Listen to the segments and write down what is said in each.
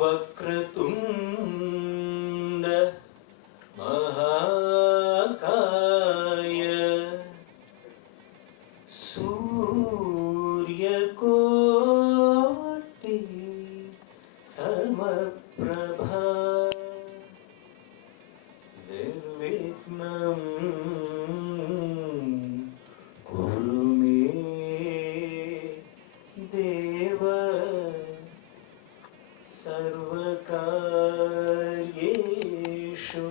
वक्रतुंड महाकाय सूर्यकोटि समप्रभा निर्विघ्नं कुरु मे देव सर्वकार्येषु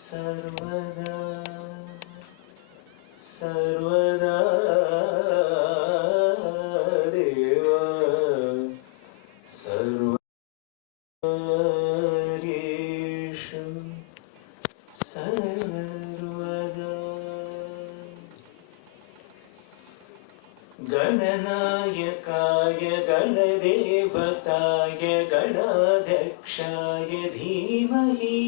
सर्वदा सर्वदा देव सर्वकार्येषु सर्वदा। गणनायकाय गणदेवताय गणाध्यक्षाय धीमहि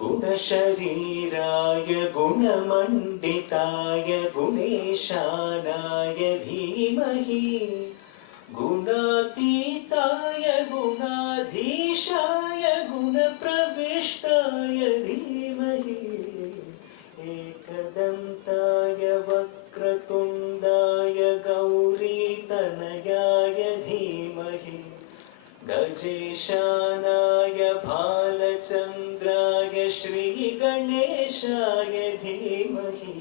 गुणशरीराय गुणमण्डिताय गुणेशानाय धीमहि गुणातीताय गुणाधीशाय गुणप्रविष्टाय धीमहि एकदन्ताय वक्रतुण्डाय गौरीतनयाय धीमहि गजेशानाय भालचन्द्राय श्रीगणेशाय धीमहि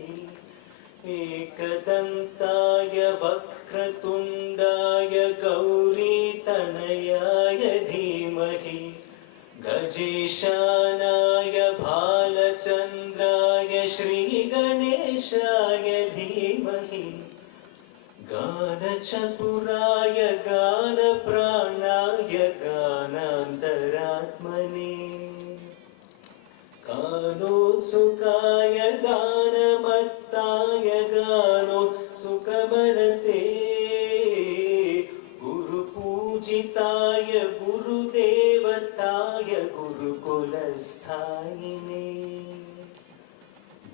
एकदन्ताय वक्रतुण्डाय गौरीतनयाय धीमहि गजेशानाय भालचन्द्राय श्रीगणेशाय धीमहि गानचतुराय गानप्राणाय गानान्तरात्मने गानोत्सुकाय गानमत्ताय गानोत्सुकमनसे गुरुपूजिताय गुरुदेवताय गुरुकुलस्थायिने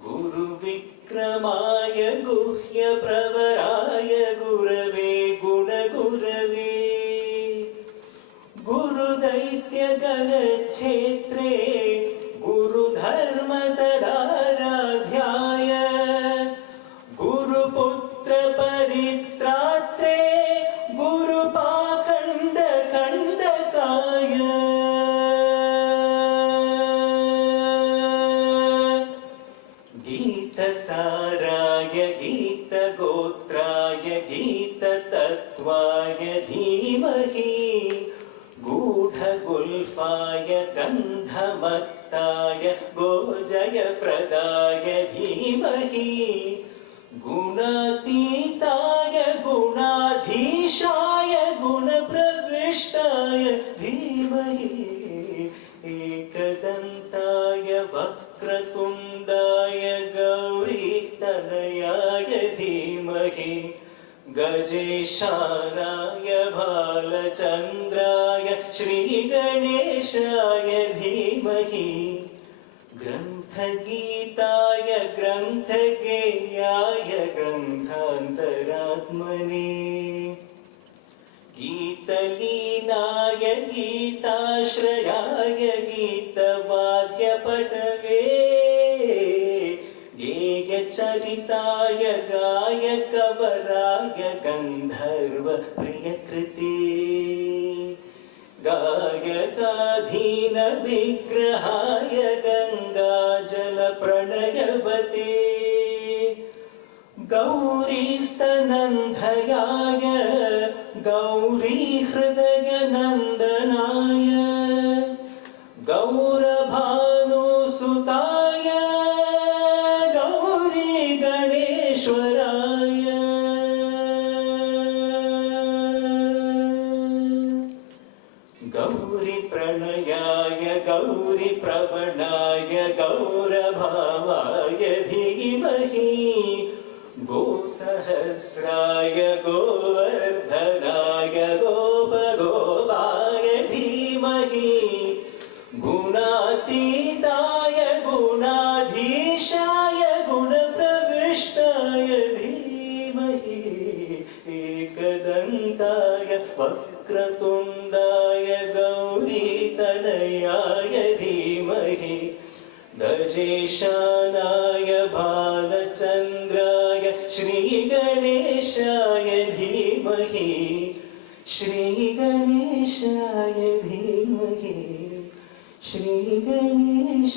गुरुविक्रमाय गुह्यप्रवराय गुरवे गुणगुरवे गुरुदैत्यगणक्षेत्रे गुरुधर्मसदाराध्याय गुरुपुत्रपरित्रात्रे गुरुपाखण्डखण्डकाय गीतसाराय गीतगोत्राय गीततत्त्वाय धीमहि गूढगुल्फाय गन्धमत्ताय गोजयप्रदाय धीमहि गुणातीताय गुणाधीशाय गुणप्रविष्टाय धीमहि एकदन्ताय वक्रतुण्डाय गौरीतनयाय धीमहि गजेशानाय भालचन्द्राय श्रीगणेशाय धीमहि ग्रन्थगीताय ग्रन्थगेयाय ग्रन्थान्तरात्मने गीतलीनाय गीताश्रयाय गीतवाद्यपटवे गेयचरिताय गायकवराय गन्धर्वप्रियकृते गायकाधीनविग्रहाय गङ्गाजलप्रणयवते गौरीस्तनन्धयाय गौरीहृदयनन्दनाय गौरभानुसुताय गणेश्वराय गौरीप्रणयाय गौरीप्रवणाय गौरभावाय धीमहि गोसहस्राय गोवर्धनाय गोपगोपाय धीमहि गुणातीताय गुणाधीशाय गुणप्रविष्टाय धीमहि एकदन्ताय वक्रतुण्डाय गौ राजेशानाय भालचन्द्राय श्रीगणेशाय धीमहि श्रीगणेशाय धीमहि श्रीगणेशाय